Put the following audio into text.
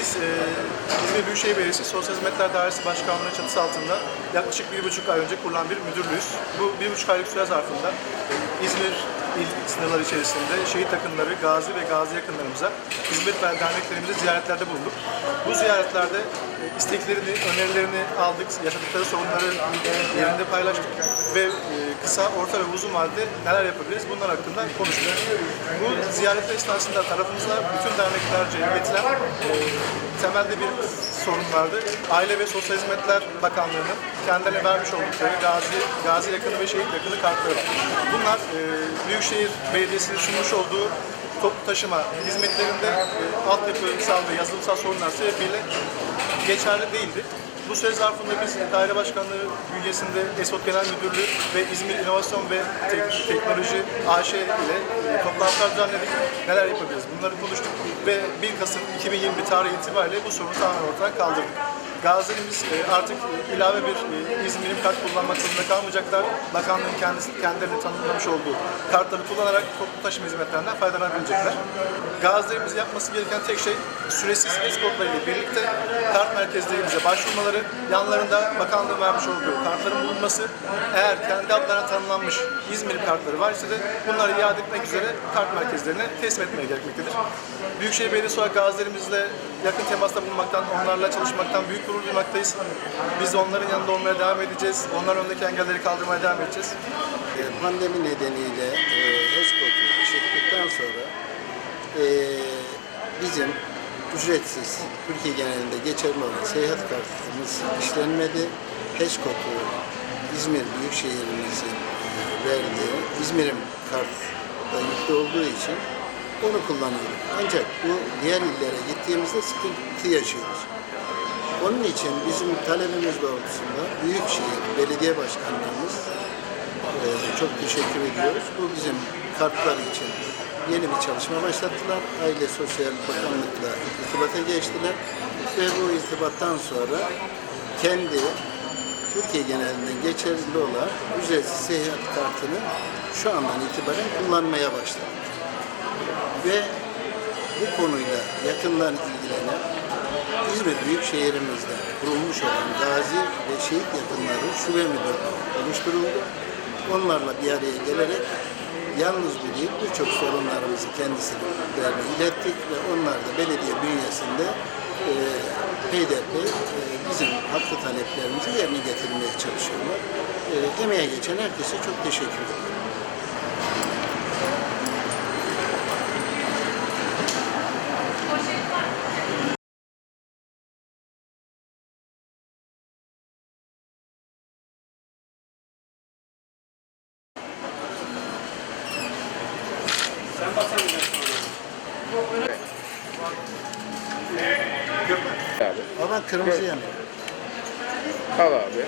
Biz e, İzmir Büyükşehir Belediyesi Sosyal Hizmetler Dairesi Başkanlığı çatısı altında yaklaşık bir buçuk ay önce kurulan bir müdürlüğüz. Bu bir buçuk aylık süre zarfında e, İzmir il sınırları içerisinde şehit yakınları, gazi ve gazi yakınlarımıza hizmet ve derneklerimize ziyaretlerde bulunduk. Bu ziyaretlerde e, isteklerini, önerilerini aldık, yaşadıkları sorunları yerinde paylaştık ve e, kısa, orta ve uzun vadede neler yapabiliriz bunlar hakkında konuştuk. Bu ziyaretler esnasında tarafımıza bütün derneklerce iletilen e, temelde bir sorun vardı. Aile ve Sosyal Hizmetler Bakanlığı'nın kendilerine vermiş oldukları gazi, gazi yakını ve şehit yakını kartları. Bunlar e, Büyükşehir Belediyesi'nin sunmuş olduğu toplu taşıma hizmetlerinde e, altyapısal ve yazılımsal sorunlar sebebiyle geçerli değildi. Bu süre zarfında biz daire başkanlığı bünyesinde ESOT Genel Müdürlüğü ve İzmir İnovasyon ve Tek- Teknoloji AŞ ile e, toplantılar düzenledik. Neler yapabiliriz bunları konuştuk ve 1 Kasım 2021 tarihi itibariyle bu sorunu tamamen ortadan kaldırdık. Gazilerimiz e, artık e, ilave bir e, İzmir'in kart kullanmak zorunda kalmayacaklar. Bakanlığın kendisi kendilerine tanımlamış olduğu kartları kullanarak toplu taşıma hizmetlerinden faydalanabilecekler. Gazilerimiz yapması gereken tek şey süresiz eskortla ile birlikte kart merkezlerimize başvurmaları, yanlarında bakanlığın vermiş olduğu kartların bulunması, eğer kendi adlarına tanımlanmış İzmir kartları varsa da bunları iade etmek üzere kart merkezlerine teslim etmeye gerekmektedir. Büyükşehir Belediyesi olarak gazilerimizle yakın temasta bulunmaktan, onlarla çalışmaktan büyük gurur duymaktayız. Biz onların yanında olmaya devam edeceğiz. Onların önündeki engelleri kaldırmaya devam edeceğiz. E, pandemi nedeniyle e, işlettikten sonra e, bizim ücretsiz Türkiye genelinde geçerli olan seyahat kartımız işlenmedi. HESCO'yu İzmir Büyükşehirimizin e, verdiği İzmir'in kartı yüklü olduğu için onu kullanıyoruz. Ancak bu diğer illere gittiğimizde sıkıntı yaşıyoruz. Onun için bizim talebimiz doğrultusunda Büyükşehir Belediye Başkanlığımız ee, çok teşekkür ediyoruz. Bu bizim kartlar için yeni bir çalışma başlattılar. Aile Sosyal Bakanlık'la irtibata geçtiler ve bu irtibattan sonra kendi Türkiye genelinde geçerli olan ücretsiz seyahat kartını şu andan itibaren kullanmaya başladı. Ve bu konuyla yakından ilgilenen İzmir Büyükşehirimizde kurulmuş olan Gazi ve Şehit Yakınları Şube Müdürlüğü oluşturuldu. Onlarla bir araya gelerek yalnız bir değil birçok sorunlarımızı kendisilerine ilettik ve onlar da belediye bünyesinde e, peyderpey e, bizim haklı taleplerimizi yerine getirmeye çalışıyorlar. E, emeğe geçen herkese çok teşekkür ederim. Abi. Ama kırmızı yanıyor. Al abi.